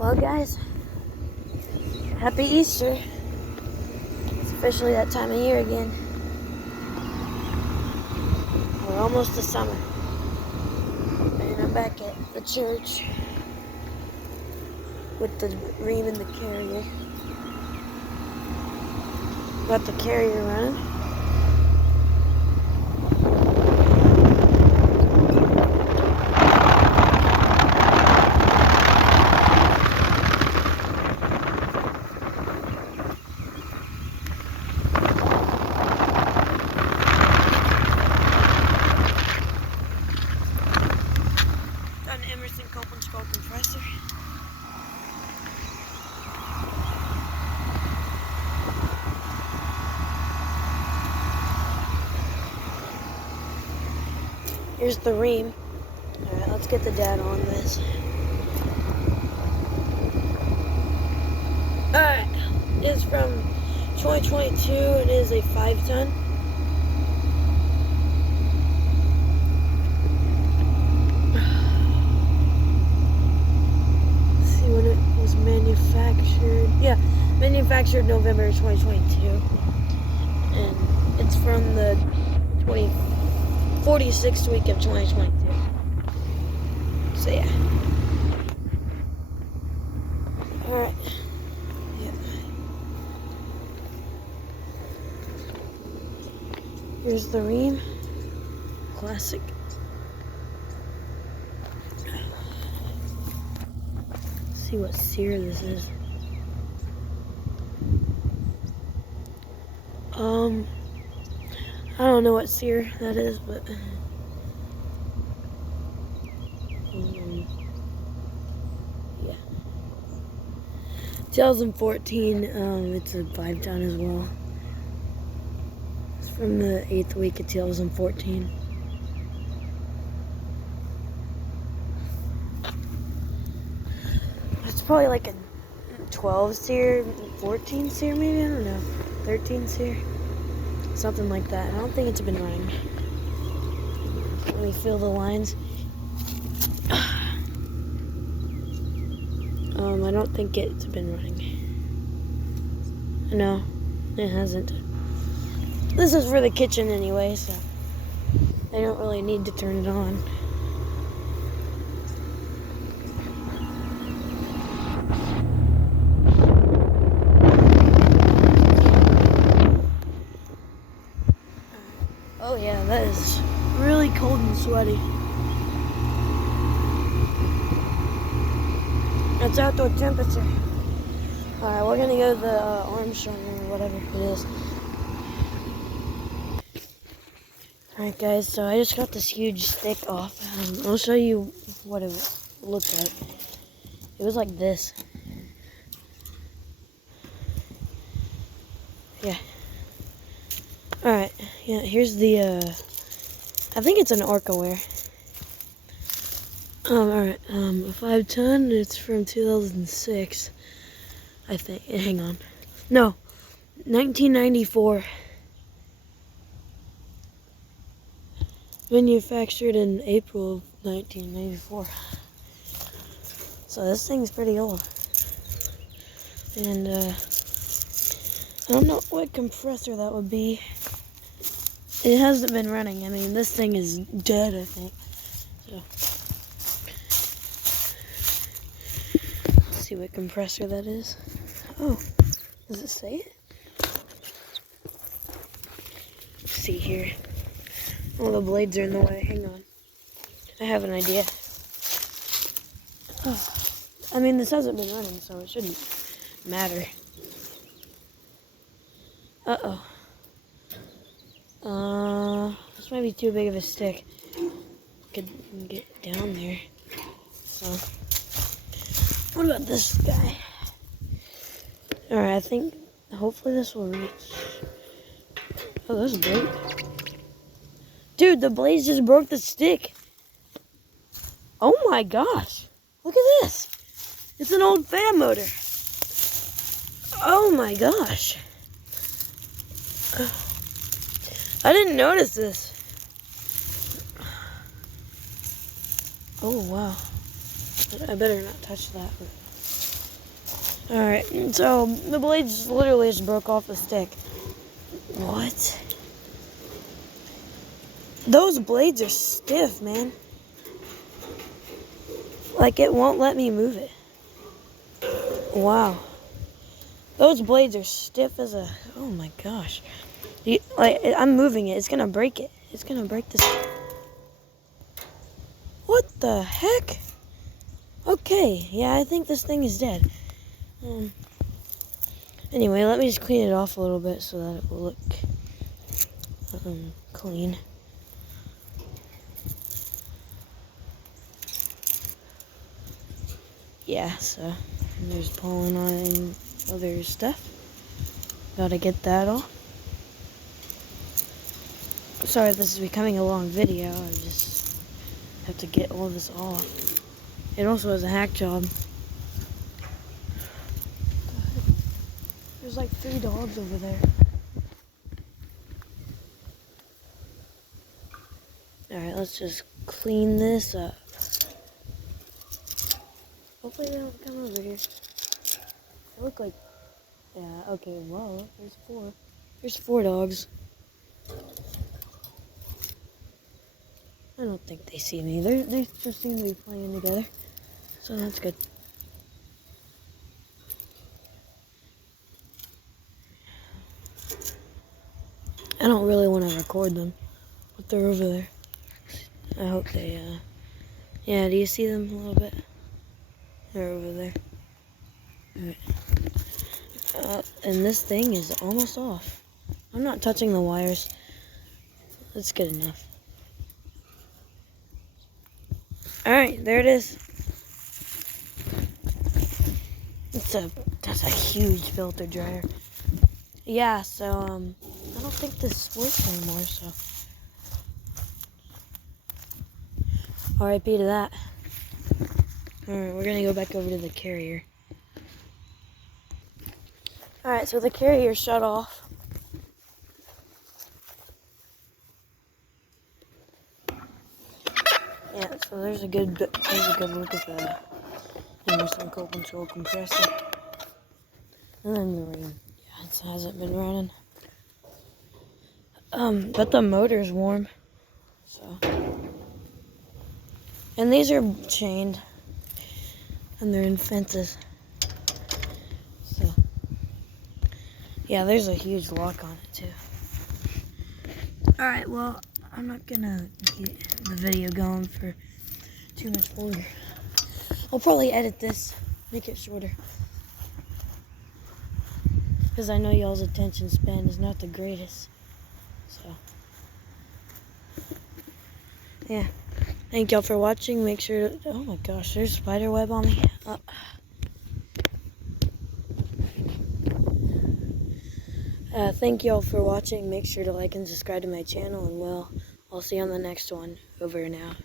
Well, guys, happy Easter. It's officially that time of year again. We're almost to summer. And I'm back at the church with the Rheem and the carrier. Got the carrier running. Compressor. Here's the Rheem. Alright, let's get the data on this. Alright, it's from 2022. It is a 5-ton. Manufactured, manufactured November 2022, and it's from the 46th week of 2022. So yeah. All right. Yep. Here's the Rheem, classic. See what sear this is. I don't know what sear that is, but yeah. 2014, it's a 5-ton as well. It's from the 8th week of 2014. It's probably like a 12 sear, 14 sear maybe, I don't know, 13 sear, something like that. I don't think it's been running. Let me feel the lines. I don't think it's been running. No, it hasn't. This is for the kitchen anyway, so I don't really need to turn it on. Oh yeah, that is really cold and sweaty. That's outdoor temperature. Alright, we're gonna go to the Armstrong or whatever it is. Alright guys, so I just got this huge stick off. I'll show you what it looked like. It was like this. Yeah. Alright, yeah, here's the, I think it's an Arcoair. Alright, a 5-ton, it's from 2006, I think. Hang on. No, 1994. Manufactured in April of 1994. So this thing's pretty old. And, I don't know what compressor that would be. It hasn't been running. I mean, this thing is dead, I think. So, let's see what compressor that is. Oh, does it say it? Let's see here. Oh, the blades are in the way. Hang on. I have an idea. Oh. I mean, this hasn't been running, so it shouldn't matter. Uh-oh. This might be too big of a stick. Could get down there. So, what about this guy? Alright, I think, hopefully this will reach. Oh, this is great. Dude, the blades just broke the stick. Oh my gosh. Look at this. It's an old fan motor. Oh my gosh. I didn't notice this. Oh wow. I better not touch that. Alright, so the blades literally just broke off the stick. What? Those blades are stiff, man. Like, it won't let me move it. Wow. Those blades are stiff as a... Oh my gosh. I'm moving it. It's gonna break it. It's gonna break this... What the heck? Okay, yeah, I think this thing is dead. Anyway, let me just clean it off a little bit so that it will look clean. Yeah, so there's pollen on it and other stuff. Gotta get that off. Sorry if this is becoming a long video. I just have to get all this off. It also has a hack job. There's like 3 dogs over there. Alright, let's just clean this up. Hopefully they don't come over here. They look like... Yeah, okay, whoa, there's 4. There's 4 dogs. I don't think they see me. They just seem to be playing together. So that's good. I don't really want to record them, but they're over there. I hope they, yeah, do you see them a little bit? They're over there. Alright. And this thing is almost off. I'm not touching the wires. That's good enough. Alright, there it is. That's a huge filter dryer. Yeah, so, I don't think this works anymore, so. RIP to that. Alright, we're gonna go back over to the carrier. Alright, so the carrier shut off. Yeah, so there's a good look at the Emerson cold control compressor. And then the Rheem. Yeah, it hasn't been running. But the motor's warm. So. And these are chained. And they're in fences. So. Yeah, there's a huge lock on it too. Alright, well, I'm not gonna get the video going for too much longer. I'll probably edit this, make it shorter. Because I know y'all's attention span is not the greatest. So, yeah. Thank y'all for watching. Make sure to, oh my gosh, there's spider web on me. Thank y'all for watching. Make sure to like and subscribe to my channel, and well, I'll see you on the next one. Over and out.